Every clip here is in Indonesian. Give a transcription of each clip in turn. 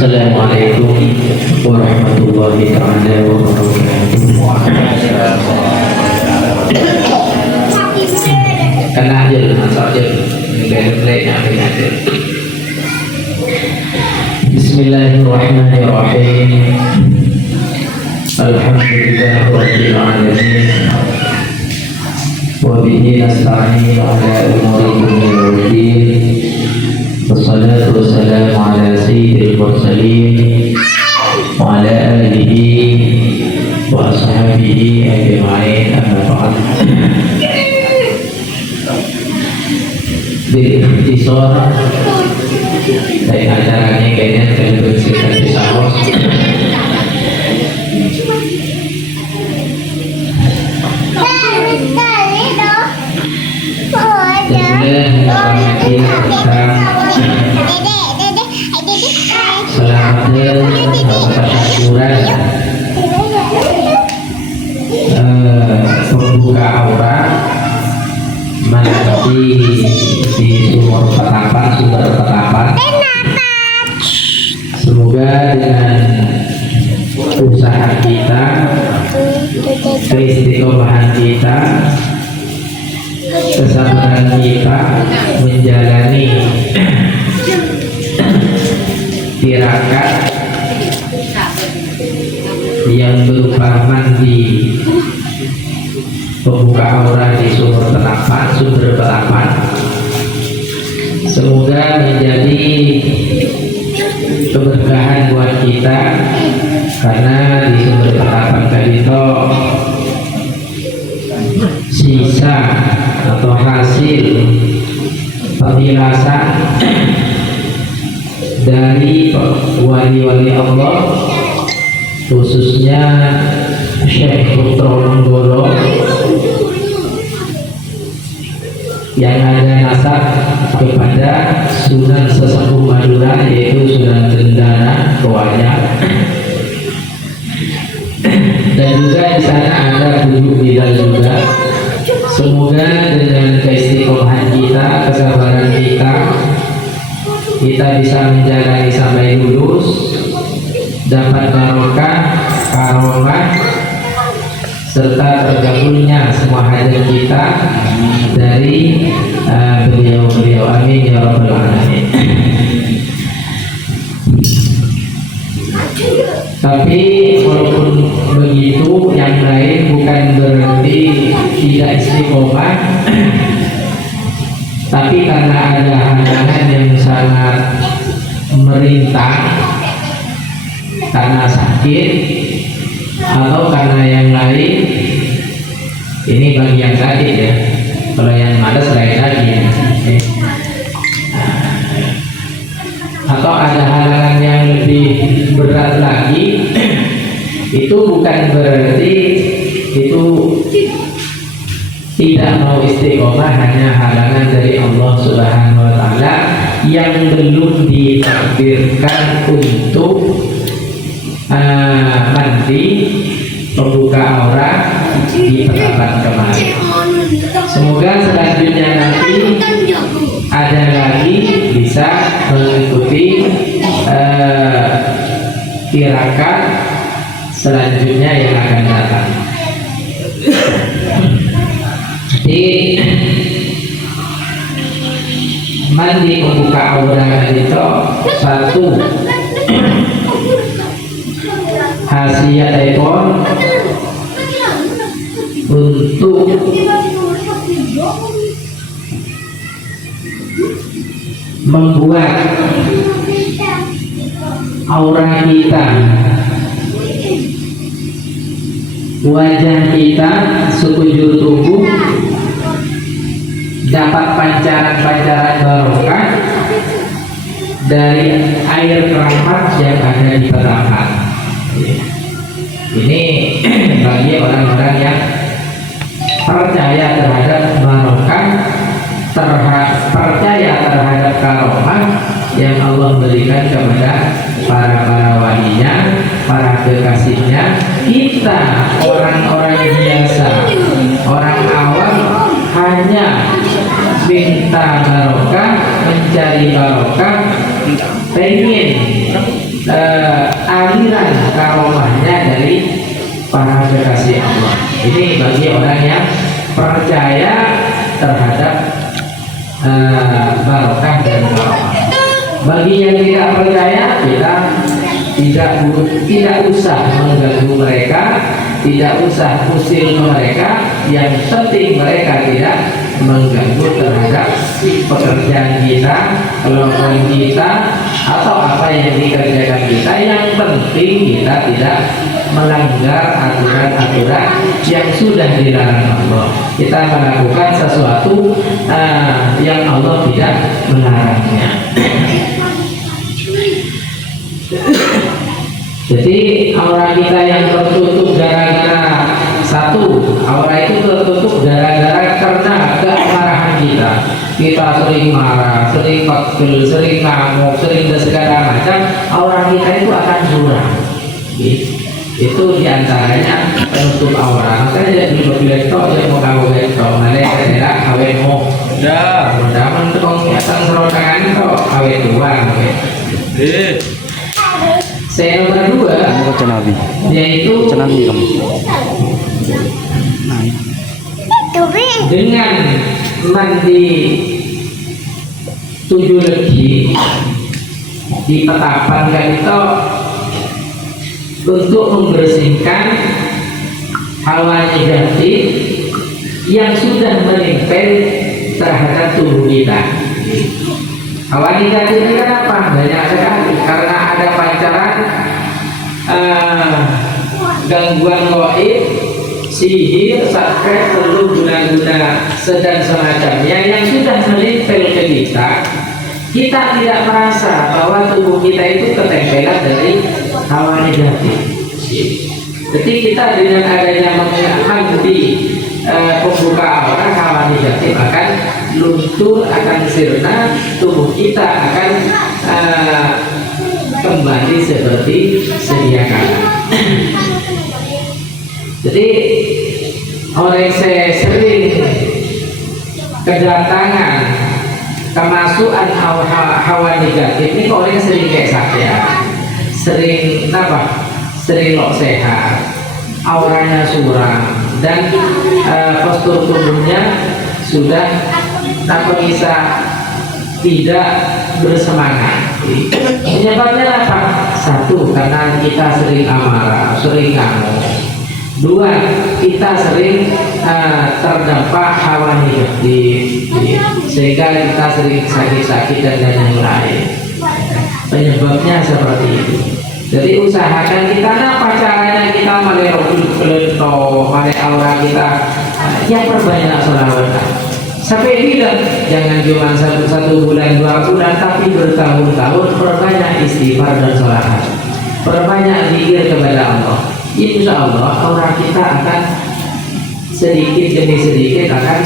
Assalamualaikum warahmatullahi taala wabarakatuh. Kena aja, masuk aja. Nilai-nilainya aja. Bismillahirrahmanirrahim. Alhamdulillahirabbil alamin. Wa bihi nasta'in ala umuri dunya waddin. Wassalatu wassalamu ala sayyidil mursalin wa ala alihi wa ashabihi ajma'in, amma ba'd. Bil ikhtisar, dari acaranya kayaknya terlalu singkat disahos. Pembuka aurat menghadapi di sumber petapan. Semoga dengan usaha kita, keistiqomahan kita, kesabaran kita menjalani tirakat yang berupa mandi pembuka aurat di sumber petapan, semoga menjadi keberkahan buat kita, karena di sumber petapan tadi itu sisa atau hasil pemilasan dari wali-wali Allah, khususnya Syekh Putra Nenggoro yang ada nasab kepada Sunan Sesepuh Madura, yaitu Sunan Dendana Kewaya, dan juga di sana ada Buyut Bidal juga. Semoga dengan keistiqomahan kita, kesabaran kita bisa menjalani sampai lulus, dapat barokah, karomah, serta tergabungnya semua hajat kita dari beliau-beliau. Amin ya rabbal alamin. Tapi walaupun begitu, yang lain bukan berarti tidak istiqomah, tapi karena ada halangan yang sangat merintang, karena sakit atau karena yang lain. Ini bagi yang sakit ya, kalau yang malas lain lagi ya. Atau ada halangan yang lebih berat lagi, itu bukan berarti itu tidak mau istiqomah, hanya halangan dari Allah Subhanahu wa Ta'ala yang belum ditakdirkan untuk mandi pembuka aurat di petapan kemarin. Semoga selanjutnya nanti ada lagi bisa mengikuti tirakat selanjutnya yang akan datang. Jadi mandi pembuka aurat itu satu khasiat ekor untuk membuat aura kita, wajah kita, sekujur tubuh dapat pancaran-pancaran barokah dari air rahmat yang ada di petapan. Ini bagi orang-orang yang percaya terhadap barokah, percaya terhadap karomah yang Allah berikan kepada para walinya, para kekasihnya. Kita orang-orang biasa, orang awam, hanya minta barokah, mencari barokah, pengen para kekasih Allah. Ini bagi orang yang percaya terhadap barokah dan barokah. Bagi yang tidak percaya, kita tidak usah mengganggu mereka, tidak usah usir mereka. Yang penting mereka tidak mengganggu terhadap pekerjaan kita, kelompok kita, atau apa yang dikerjakan kita. Yang penting kita tidak melanggar aturan-aturan yang sudah dilarang Allah. Kita melakukan sesuatu yang Allah tidak melarangnya. Jadi aura kita yang tertutup gara-gara satu, aura itu tertutup gara-gara karena keamaraan kita. Kita sering marah, sering pegel, sering ngamuk, sering segala macam. Aura kita itu akan suram. Itu diantaranya penutup aura. Makanya jadi begitu yang mau kamu begitu, malah tidak kawin mau. Mudah mentong datang serotangan kok kawin dua. Saya nomor 2 yaitu dengan mandi 7 legi di petapan kan itu untuk membersihkan hawa negatif yang sudah menempel terhadap tubuh kita. Hawa negatif ini kenapa? Banyak sekali karena ada pancaran gangguan gaib, sihir, sakret, perlu guna-guna sedang semacamnya yang sudah menempel ke kita. Kita tidak merasa bahwa tubuh kita itu ketempelan dari hawa negatif. Jadi kita dengan adanya mandi pembuka aura, hawa negatif akan luntur, akan sirna, tubuh kita akan kembali seperti sedia kala. Jadi orang saya sering kedatangan kemasukan hawa negatif ini, orang sering kayak saya, sering apa? Sering lok sehat, auranya suram, dan postur tubuhnya sudah bisa tidak bersemangat. Penyebabnya apa? Satu, karena kita sering amarah, sering ngamuk. Dua, kita sering terdampak hawa negatif, sehingga kita sering sakit-sakit dan lain-lain. Penyebabnya seperti itu. Jadi usahakan kita, apa caranya kita melento, aura kita, ya perbanyak sholawat. Sampai bilang jangan cuma satu bulan, 2 bulan, tapi bertahun-tahun perbanyak istighfar dan sholawat, perbanyak zikir kepada Allah. Insya Allah aura kita akan sedikit demi sedikit akan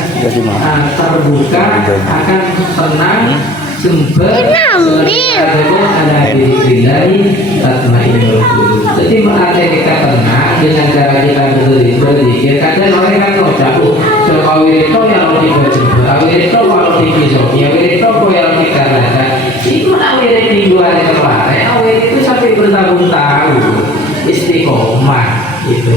terbuka, akan tenang, sumber ada di jadi melatih kita tenang dengan cara kita berzikir. Kadang orang kan jauh sekawir itu yang lebih berjumpa, kawir itu kalau dipisau, kawir itu yang dikarenakan itu awir di 2 hari kemarin, awir itu sampai bertahun-tahun istiqomah itu.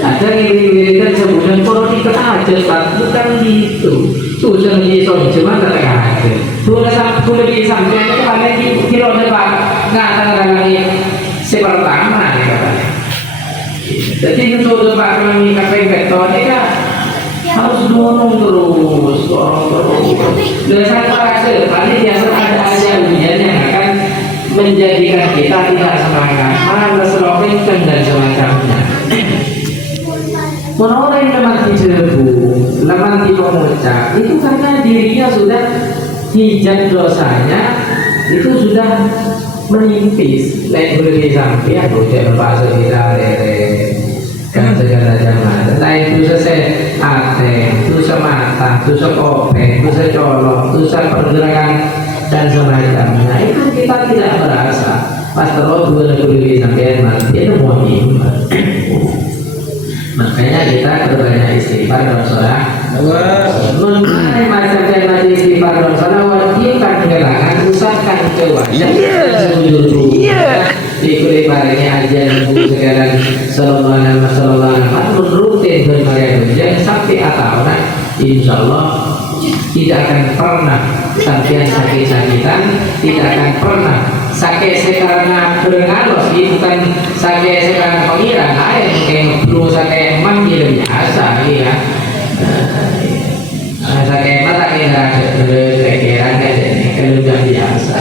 Ada wiridan sebulan kalau dikenal cepat, bukan gitu. Susah disong cuma terkena aja. Sudah disampaikan itu ada di kilo depan nggak tanggalani sepertama nih katanya. Jadi itu depan kami kafe beton ini kan harus dorong terus. Dasar fase paling biasa ada aja ujian yang akan menjadikan kita tidak semangat, malas, rompeng dan semacamnya. Orang yang lemah di jebu, lemah di pengucap, itu karena dirinya sudah hijab dosanya, itu sudah menipis. Lain boleh disampaikan, bukan bahasa kita kan segala zaman. Lain dosa hati, dosa mata, dosa kopeng, dosa colok, dosa pergerakan dan semacamnya. Itu kita tidak merasa. Pas terus boleh disampaikan nanti itu muhim. Makanya kita berbanyak istighfar dan sholat. Mengenai macam-macam istighfar dan sholat, wajib kan kehilangan, usahkan ke wajah. Ikut ibaratnya aja bu sekarang sallallahu alaihi wasallam rutin bermaria jangan sampai atau insya Allah tidak akan pernah sampai sakit-sakitan, tidak akan pernah sakit karena berengalos, bukan sakit karena pengiran lain yang perlu sakit emang dia biasa ya. Sakit mata kita kira-kira kalau biasa.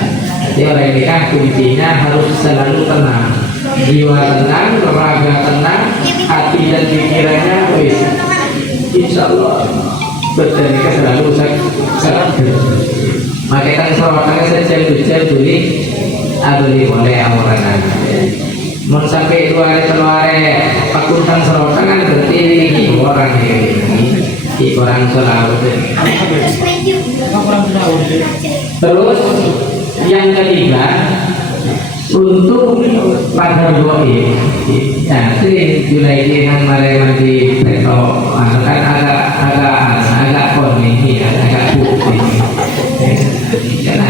Jadi orang nikah kuncinya harus selalu tenang, jiwa tenang, raga tenang, hati dan pikirannya wis. Insya Allah bernikah selalu sangat. Maka kan sorotannya sejam beli, beli boleh amuran. Mau sampai 2 hari 3 hari pakuntan sorotan kan berarti orang ini orang selalu. Terus yang ketiga untuk pada goib, ya sering Junaidi yang kemarin di Peto, kan agak koni, agak putih, karena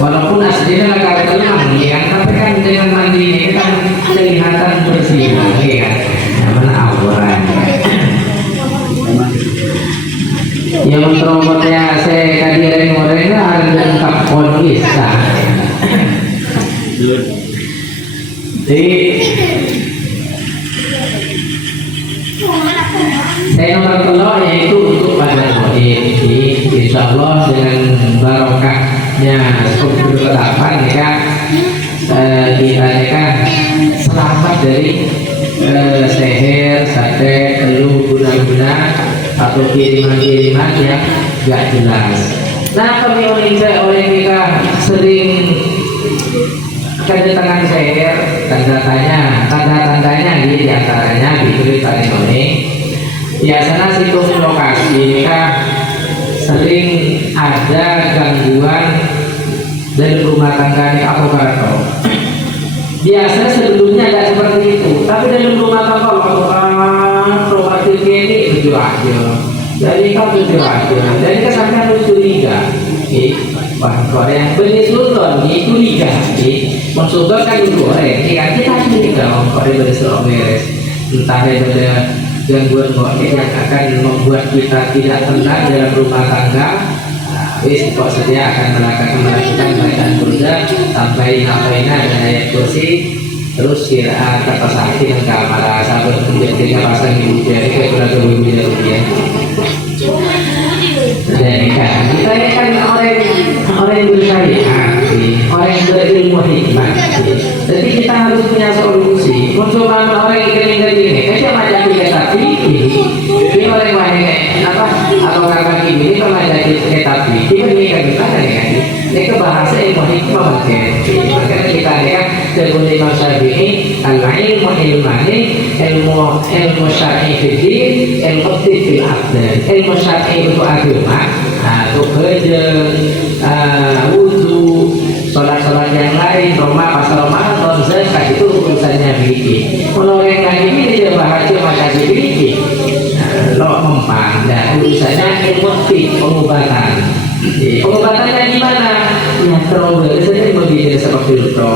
walaupun aslinya agak tenang, ya, tapi kan dengan mandi ini kan kelihatan bersih, ya, mana auran. Yang terobotnya saya kadirin mereka ada lengkap bisa. Jadi saya nomor telur yaitu untuk pada goib. Insya Allah dengan barokahnya ketetapan ya kita selamat dari seher, sate, teluh, guna-guna atau kiriman-kiriman yang gak jelas. Nah kami orang kita sering kedatangan seher, tanda-tandanya di antaranya diberi ini. Biasanya situs lokasi kita sering ada gangguan dari rumah tangga atau karto. Biasanya sebelumnya tidak seperti itu, tapi dalam rumah tangga orang properti ini jujur aja. Jadi kau jujur aja. Jadi kesannya harus curiga. Wah, kalau yang benih sultan itu curiga. Mensultan kan itu orang. Kita curiga kalau dia berselang beres. Entah daripada gangguan goib yang akan membuat kita tidak tenang dalam rumah tangga. Wis kok saja akan melakukan bacaan burda sampai nampainya dan ayat kursi terus kira kata sakti dan kamar sahabat menjadi pasang ibu jari ke berapa ibu jari dan kita ini kan orang yang bersyariat, orang yang berilmu hikmah. Jadi kita harus punya solusi. Untuk orang yang ingin menjadi ini, kita macam tapi ini orang lain apa kakak ini kalau ada tapi ini kan gimana ya? Ini bahasa ilmu hikmah makanya kita lihat sebelum Imam Syafi'i al-ilmu ilmani ilmu syar'i fikih ilmu fil abdan ilmu syar'i itu agama untuk kerja wudhu sholat yang lain pasal Ramadan zakat itu urusannya fikih. Kalau orang kayak gini dia bahasa macam fikih lo mempan dan urusannya ilmu fikih pengobatan. Pengobatannya gimana? Ya terobos saja begini seperti itu,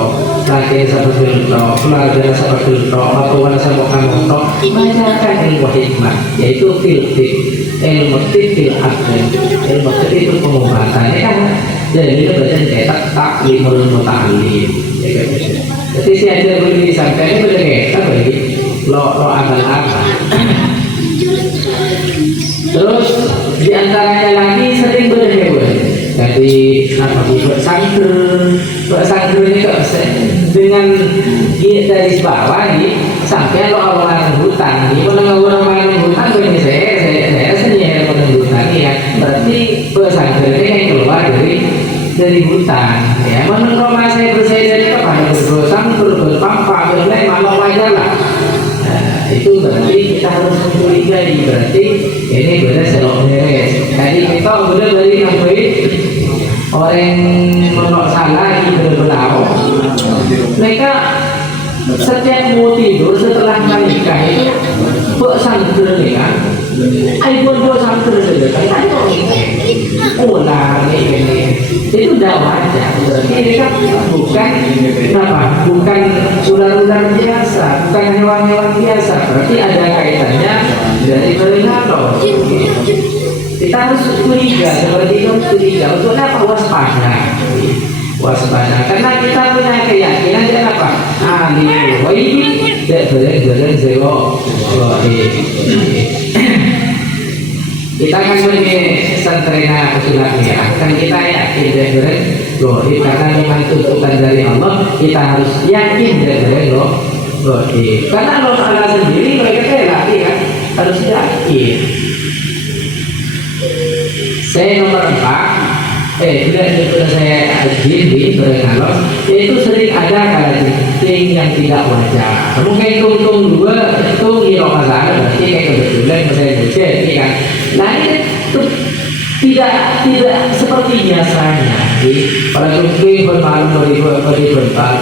laki seperti itu, keluarga seperti itu, apapun sama kamu itu, bacakan ilmu hikmah, yaitu filtik, ilmu fil abdan, ilmu itu pengobatannya kan. Jadi itu bacaan cetak taklimul muta'allim. Jadi si ajar boleh disampaikan boleh kita bagi lo abal-abal. Terus diantaranya lagi sering berhewan. Jadi apa buat sangker ini kok dengan dari bawah ini sampai lo awalan hutan. Ini kalau awalan hutan begini saya sendiri awalan hutan ya. Berarti pesangker ini yang keluar dari hutan. Ya, menurut rumah saya bersih dari kepada berpampa berlain malam wajar lah. Itu berarti kita harus mencurigai, berarti ini benar selok beres. Jadi kita benar dari sampai orang menolak salah ini benar-benar. Mereka setiap mau tidur setelah menikah itu buat sangker nih kan. Ayo buat sangker saja. ulang ini itu udah wajar. Berarti ini kan bukan ular-ular biasa, bukan hewan-hewan biasa. Berarti ada kaitannya dari berenalo. Kita harus curiga, seperti itu harus curiga. Untuk apa? Waspada. Karena kita punya keyakinan dan apa? Ini boleh zero. Kita kan sebagai santrena kesulapnya, kan kita yakin dan goib karena memang tuntutan dari Allah. Kita harus yakin dan goib. Karena Allah Taala sendiri mereka lagi kan harus yakin. Saya nomor 4, sudah saya gini berkenal, itu sering ada kalating yang tidak wajar. Mungkin tung dua, tung hiro masalah berarti kayak kebetulan saya jadi kan. Nah itu tidak seperti biasanya. Kalau tunggu bermalam berbentar,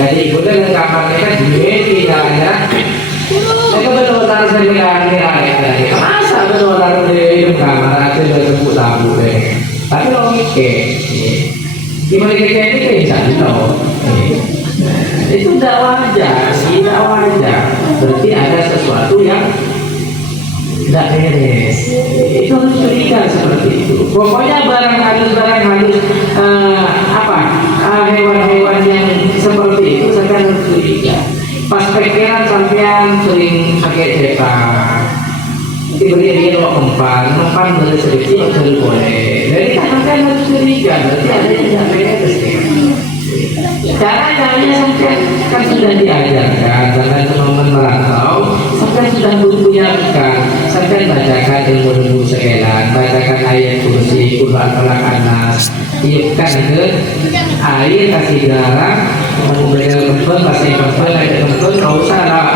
jadi ikutan dengan kamarnya kan tidak ada. Saya benar-benar saya bilang masa benar-benar di kamar aja udah tepuk tabu deh. Tapi lo mikir, gimana kita ini bisa tahu? Itu tidak wajar. Berarti ada sesuatu yang tidak beres. Itu harus curiga seperti itu. Pokoknya barang halus hewan-hewan yang seperti itu saya harus curiga. Pas pikiran sampean sering pakai cetak, diberi dia mempan dari sedikit betul boleh. Jadi sampean harus curiga, berarti ada yang tidak beres. Caranya sampean kan sudah diajarkan, sampean teman merantau, sampean sudah punya bekal, sampean bacakan ilmu sekelan, bacakan ayat kursi, Quran Falaq An-Nas, tiupkan ke air, kasih garam, kemudian kempel, kasih kempel, nggak usah lah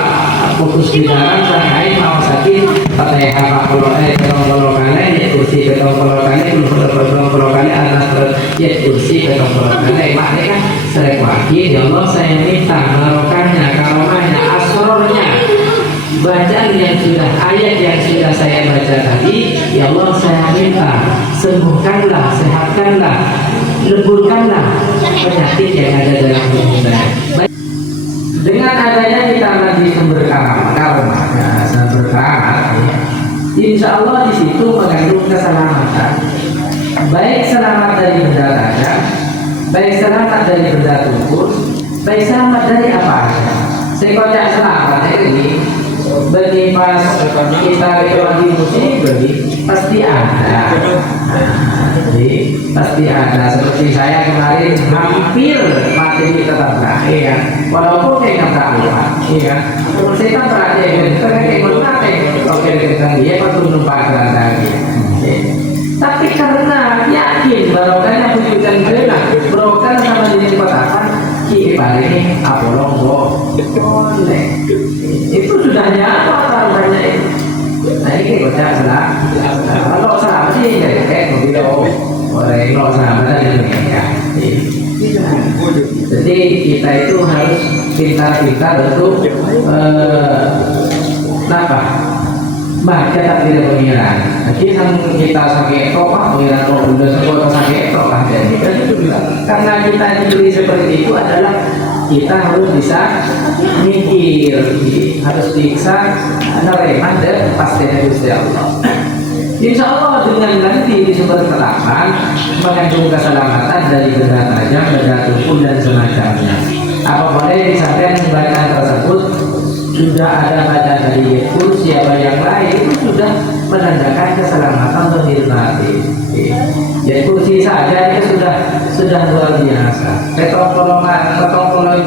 fokus di dalam, air mau sakit, pakai apa kalau kalian ya kursi kalau kalian belum kalian anak ya kursi kalau kalian makanya kan sering wakil ya Allah saya minta barokahnya karomahnya asrornya bacaan yang sudah ayat yang sudah saya baca tadi ya Allah saya minta sembuhkanlah sehatkanlah leburkanlah penyakit yang ada dalam tubuh saya. Dengan adanya kita lagi sumber karomah insya Allah di situ mengandung keselamatan, baik selamat dari benda tajam, baik selamat dari benda tumpul, baik selamat dari apa aja. Saya kocak selamat ini bagi pas kita lagi musik bagi pasti ada. Jadi pasti ada seperti saya kemarin hampir mati tetap ya walaupun saya nggak tahu ya saya kan perhatian kita kayak mana oke dengan dia patut numpak lagi tapi karena yakin barokahnya bukan benar barokah sama jenis kotakan kiri balik apolongo boleh itu sudah nyata taruhannya itu. Nah ini kita salah kalau salah sih kayak mobil orang kalau salah ada ya. Jadi kita itu harus pintar-pintar untuk baca takdir pengiran. Jadi kita sakit topak pengiran kalau udah sekolah sakit topak jadi karena kita diberi seperti itu adalah kita harus bisa mikir, harus bisa menerima dan pasti Gusti Allah. Insya Allah dengan nanti di sumber terapan mengandung keselamatan dari benda tajam, benda tumpul dan semacamnya. Apa boleh disampaikan bacaan tersebut sudah ada bacaan dari Yesus siapa yang lain itu sudah menandakan keselamatan terhormati. Ya kursi saja itu sudah luar biasa. Ketolong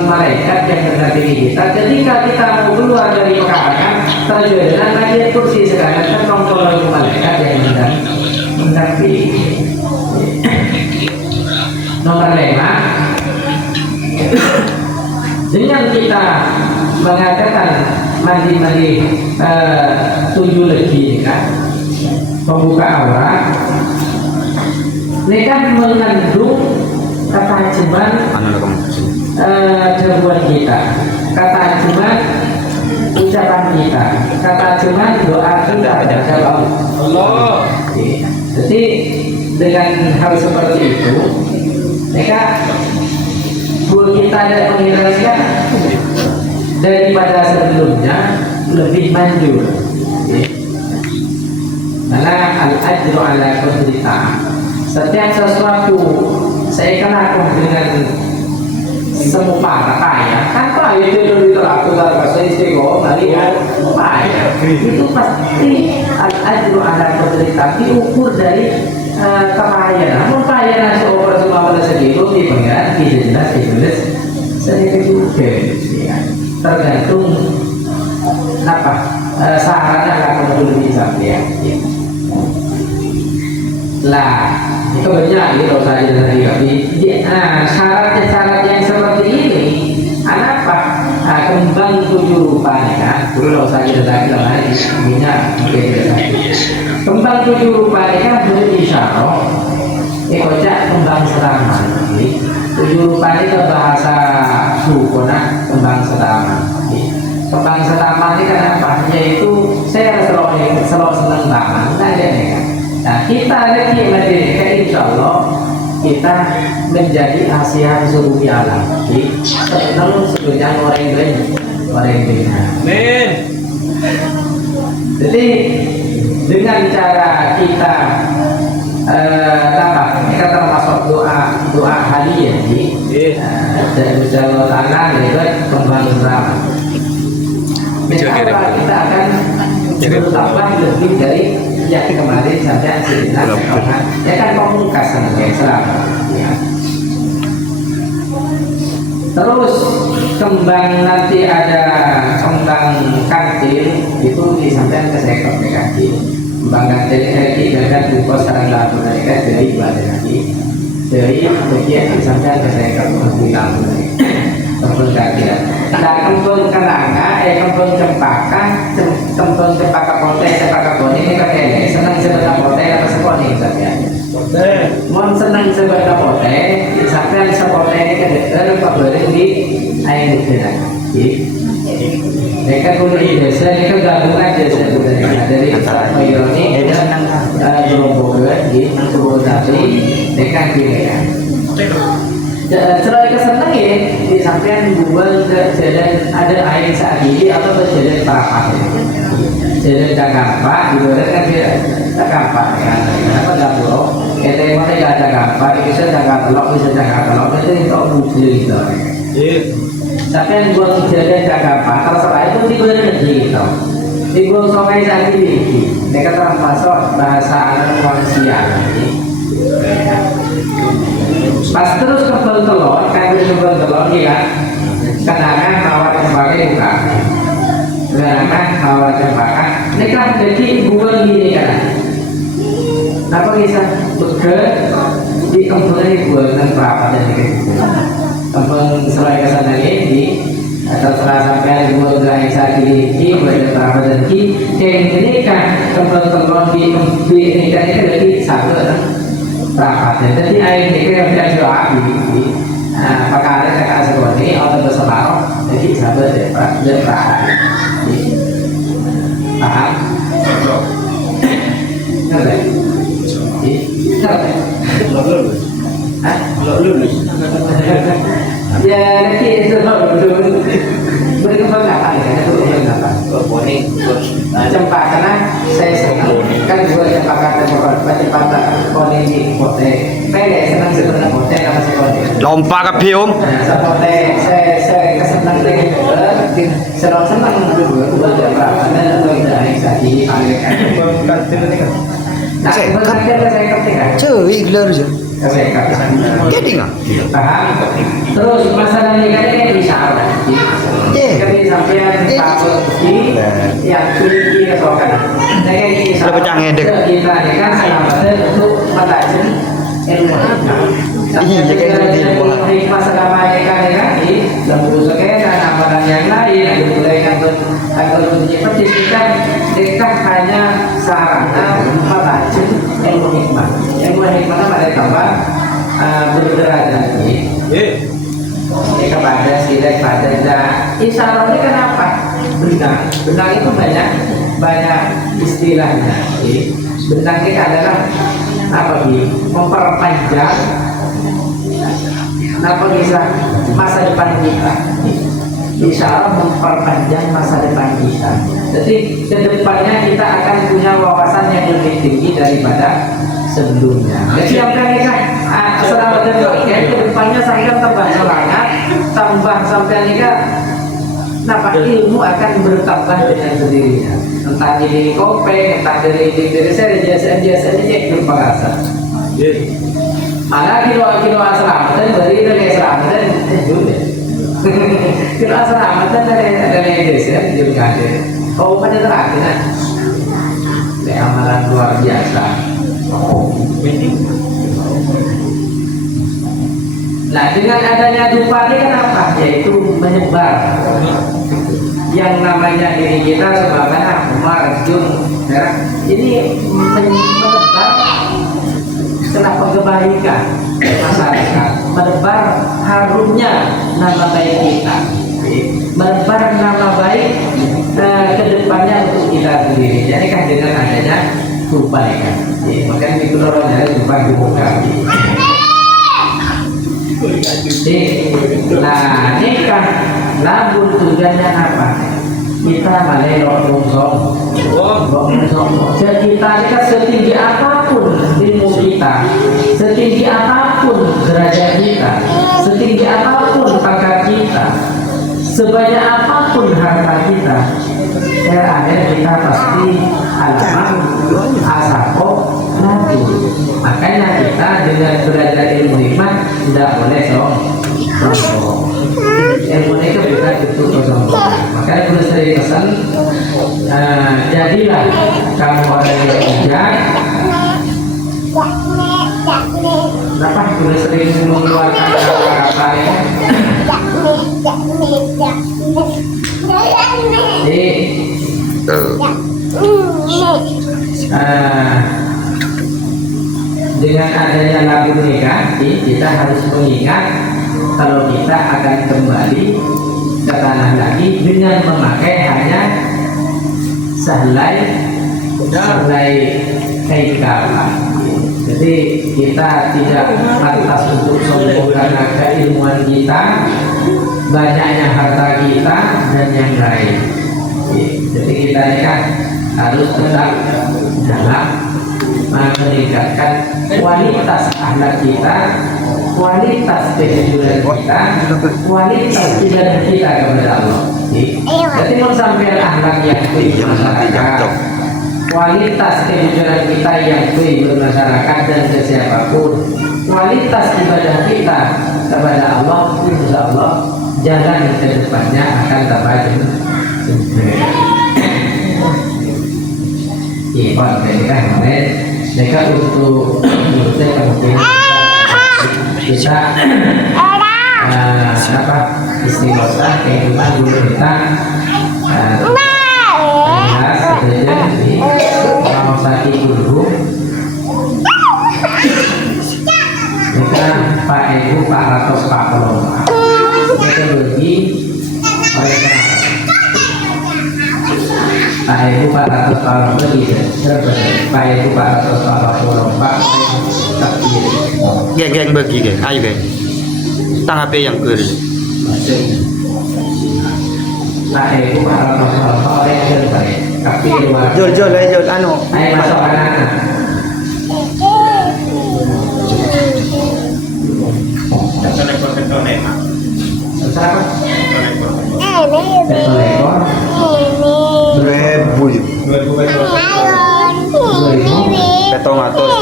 malaikat yang mendampingi kita. Ketika kita mau keluar dari pekarangan, terjadilah lagi kursi sekarang ketolong malaikat yang mendampingi. Nomor 5, dengan kita mengadakan mandi 7 legi kan, pembuka aurat. Ini kan mengandung ketajaman jawaban kita. Ketajaman ucapan kita, kata cuma doa kita kepada Allah. Jadi dengan hal seperti itu, mereka buat kita ada pengirannya daripada sebelumnya lebih manjur. Karena al-ajru ala qadri ta'am. Setiap sesuatu saya lakukan dengan semua kata ya, tanpa itu diterapi dalam bahasa istiqomah itu pasti al-ajru ala qadri ta'am diukur dari kepayanan. Namun payanan seorang semua pada segitu di pengiran tidak jelas ditulis sedikit juga, tergantung apa sarannya akan lebih sampai lah itu banyak gitu saja tadi syarat yang seperti ini apa kembang 7 rupa kan dulu saja tadi lagi banyak kembang 7 rupa kan berisyarah kocak kembang seraman 7 rupa itu bahasa Sukona kembang seraman kembang seraman ini kenapa yaitu saya selalu senang banget ada nih kan. Nah kita lagi menjadikan insya Allah kita menjadi Asia seluruh alam. Senang sebetulnya orang lain. Amin. Jadi dengan cara kita kita termasuk doa harian dari Allah Taala itu kembang seraman. Maka kita akan bertambah lebih dari yang kemarin saja ya kan pemungkasan yang selamat ya. Terus kembang nanti ada kembang kantil itu disampaikan ke sektor kantil kembang kantil ini dan buku sekarang lalu mereka dari ibadah lagi dari bagian disampaikan ke sektor lalu kembang kantil. Nah kembang kenanga kembang cempaka pote cempaka poni ini kakek senang sebentar pote apa seponi saja mau senang sebentar pote sampai sepote ini kedekat apa bareng di air hujan mereka kulit desa mereka gabungan desa dari Mayoroni Gerombogan di Purwodadi mereka pilih selain kesenang ya di samping buat ke jalan ada air saat ini atau ke jalan Parapat jalan Jakarta ibarat kan dia Jakarta kan apa dapur kita yang mana ada Jakarta bisa Jakarta lok bisa Jakarta lok itu untuk mobil gitu tapi buat jalan Jakarta terserah itu di luar negeri gitu di buat sungai saat ini mereka termasuk bahasa anak manusia pas terus kebal telur, kan kebal telur ya, kenangan mawar cempaka buka, kenangan mawar cempaka, ini kan jadi buah gini kan, apa bisa beker di kembangnya buah dan berapa dan kembang selain kesana ini terserah sampai buah lain saat ini buah dan berapa dan kayak ini kan kembang telur di ini kan itu jadi satu rapat jadi air ini yang tidak doa apakah ada kakak seperti atau berseparuh jadi sahabat dia paham ngerti ya nanti itu berkembang apa ya itu berkembang apa cempaka karena saya senang kan juga cempaka cempaka kode di kode pendek senang sebenarnya kode apa sih kode lompat ke pium seperti saya kesenang dengan senang juga berapa dan dari tadi nah sebenarnya saya ketika cuy gila aja jadi nggak paham terus masalah nikah ini bisa ketika sampai yang tinggi kesokan sudah pecah ngedek kita nikah selamatnya untuk matajen ilmu hikmah selama nikah ini lembu sekian amalan yang lain ada mulai agar menjadi pendidikan nikah hanya sarana matajen ilmu hikmah pada tambah berderajat ini kepada silek pada insya Allah ini kenapa Benang itu banyak istilahnya. Benang itu adalah apa sih? Memperpanjang apa bisa masa depan kita. Isyarat memperpanjang masa depan kita. Jadi kedepannya kita akan punya wawasan yang lebih tinggi daripada sebelumnya. Jadi yang nikah selama kedepannya sampai tambah semangat, tambah sampai nikah. Nah, ilmu akan bertambah dengan sendirinya. Entah dari kopeng, entah dari saya biasa cek berpakasa. Malah kilo asramatan dari asramatan juga. Kilo asramatan dari desa juga ada. Kau pada terakhir, amalan luar biasa. Nah, dengan adanya dupa ini kenapa? Yaitu menyebar. Yang namanya diri kita sebagaimana Umar, Jun, ya, ini menyebar kenapa kebaikan masyarakat, menebar harumnya nama baik kita, menebar nama baik ke depannya untuk kita sendiri. Jadi kan dengan adanya kebaikan, makanya itu orang dari dupa dibuka. Nah, nikah lamun tujuannya apa? Kita malelo rongsong. Kita nikah setinggi apapun ilmu kita, setinggi apapun derajat kita, setinggi apapun pangkat kita, sebanyak apapun harta kita, akhirnya kita pasti alamat asako nanti. Makanya kita dengan derajat ilmu hikmah tidak boleh sombong. Ilmu itu bukan untuk sombong. Makanya boleh sering pesan, jadilah kamu orang yang bijak. Kenapa boleh sering mengeluarkan kata-kata ya? Dengan adanya lagu nikah, kita harus mengingat kalau kita akan kembali ke tanah lagi dengan memakai hanya sehelai kain kafan. Jadi kita tidak pantas untuk sombong karena keilmuan kita, banyaknya harta kita dan yang lain. Jadi kita nikah harus tetap dalam meningkatkan kualitas akhlak kita, kualitas kejujuran kita, kualitas ibadah kita kepada Allah. Jadi mau sampai akhlak yang baik masyarakat, kualitas kejujuran kita yang baik bermasyarakat dan ke siapapun, kualitas ibadah kita kepada Allah, insya Allah jalan ke depannya akan terbaik. Iya, mereka kemarin mereka untuk saya mungkin bisa apa istimewa kehidupan dulu kita bahas saja di mau sakit dulu mereka Pak Ibu Pak Ratos Pak Koloma mereka bagi mereka Pak Ibu Pak Ratos Pak Koloma bisa Pak Ibu Pak Ratos Pak Koloma Geng bagi geng, ayo geng. Tanggapi yang kiri. Pak Ibu Pak Ratos Pak Koloma yang terbaik. Tapi Jol anu. Ayo masuk anak-anak. Siapa? Satu ekor. 2000. Petong atus.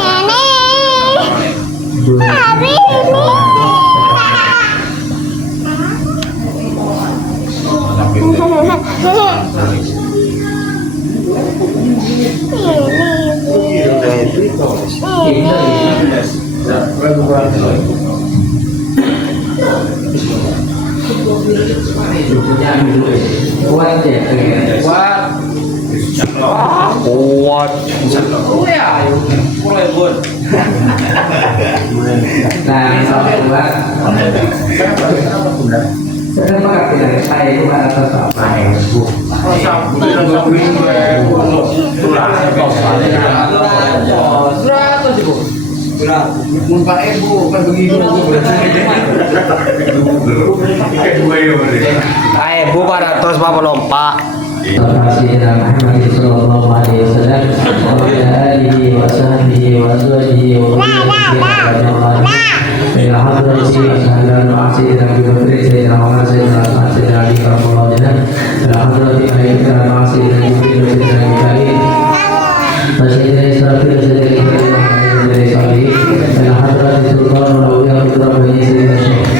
Kuat ya, Kuat. Nah, kuat. Sedang pakai dari saya itu pada tetap main bu. Mumpah ibu kan begitu bu. Ayo buka ratus apa lompat. Sayyidina Muhammad sallallahu alaihi wasallam wa ala alihi wa sahbihi wa azwajihi wa dhurriyyatihi ila hadrati sayyidina Abu Bakr sayyidina Umar sayyidina Utsman sayyidina Ali radhiyallahu anhu ila hadrati sayyidina Jibril sayyidina Mikail sayyidina Israfil sayyidina Ibrahim ila hadrati sultan awliya Rabbani sayyidina Syekh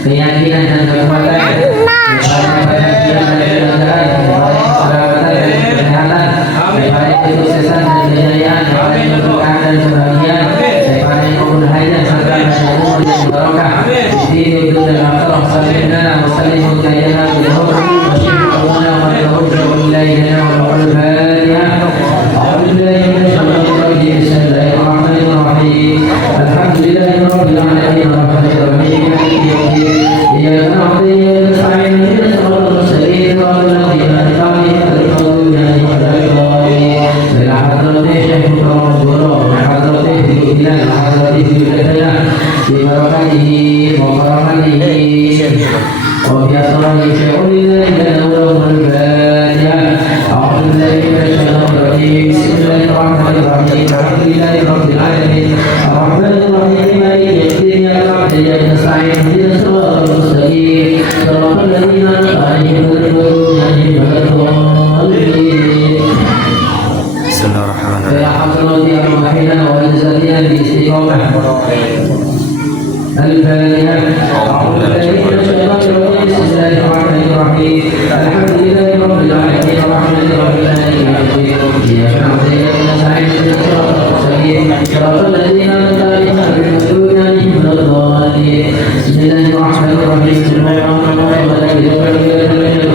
keyakinan dan kekuatan kesuksesan dan kejayaan, keberkahan dan kebahagiaan, kepada kemudahan dan segala umur dan barokah di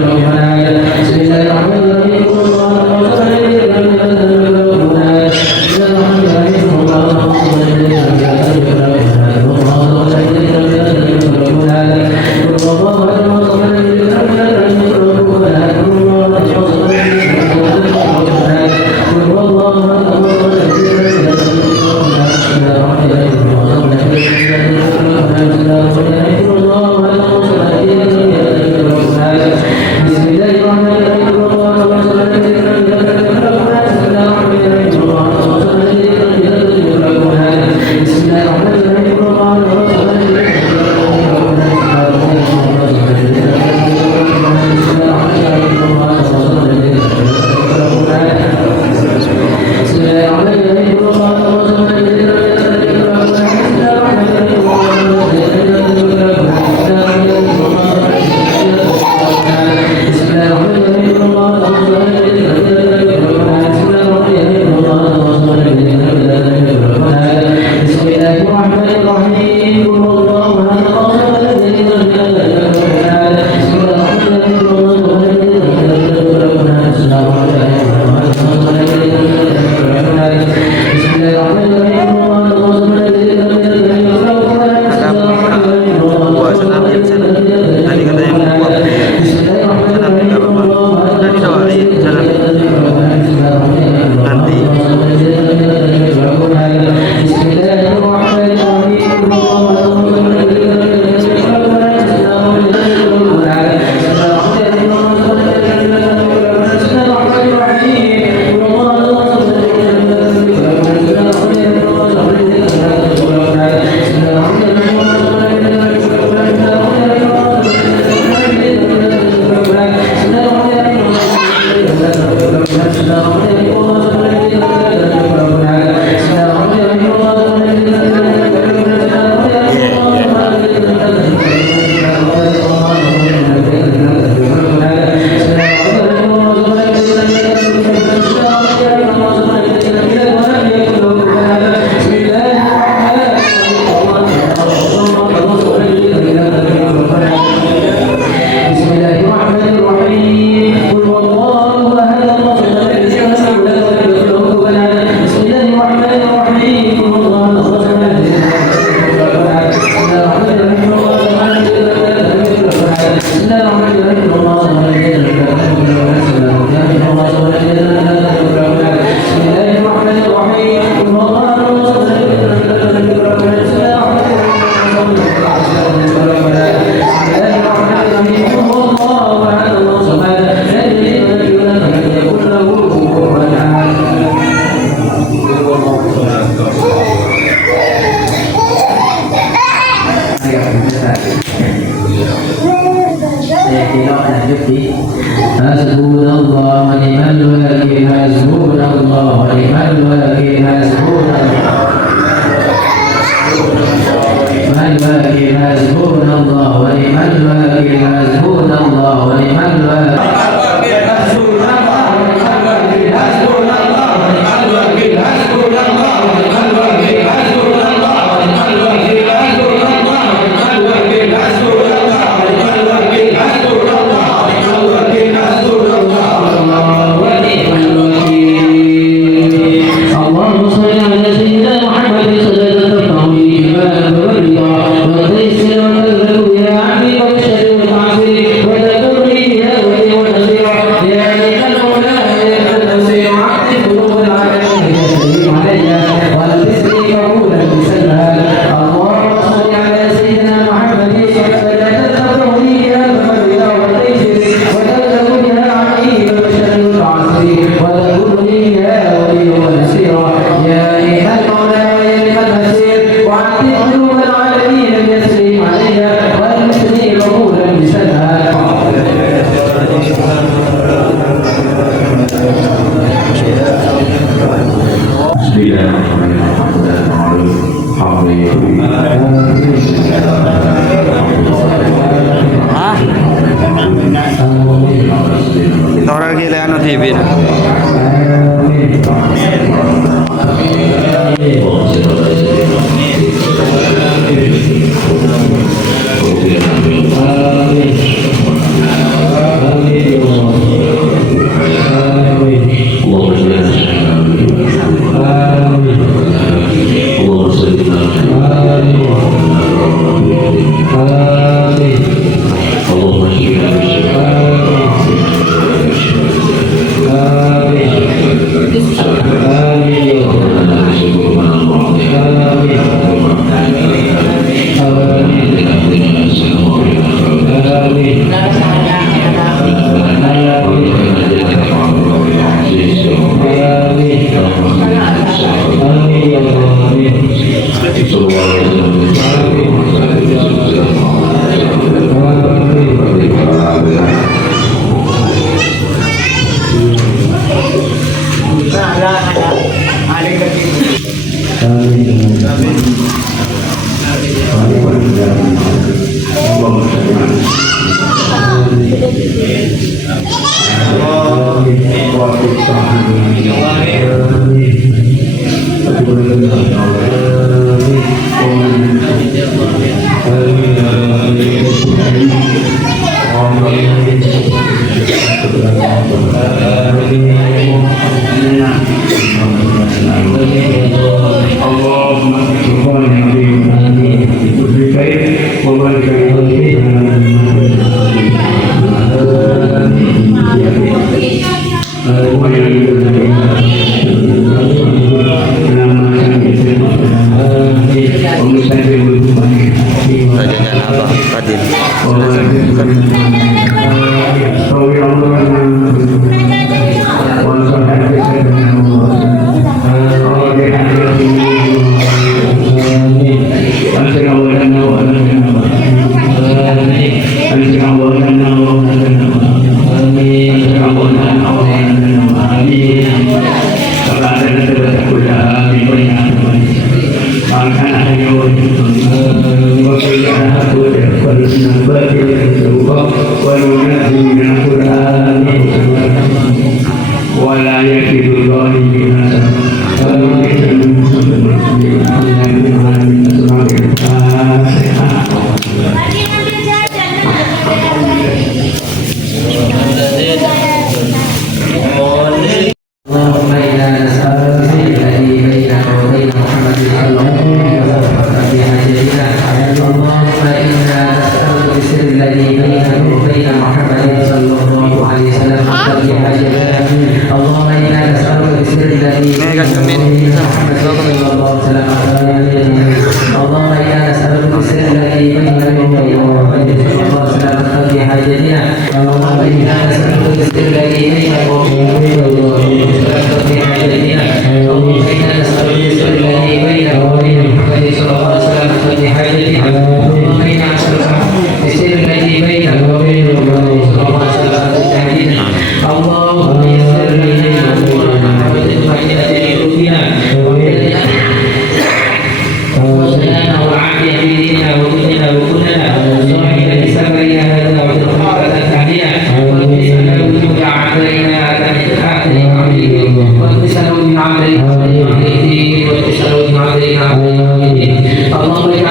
dunia dan akhirat. Sallallahu alaihi الله ونعم الوكيل حسبنا حسبنا الله ونعم الوكيل حسبنا الله ونعم الوكيل Orang gila anu TV na. Rajanya apa? Fadil. Allah bihamdika wa bihamdihi wa tasalu bihamdika wa bihamdihi. Allahumma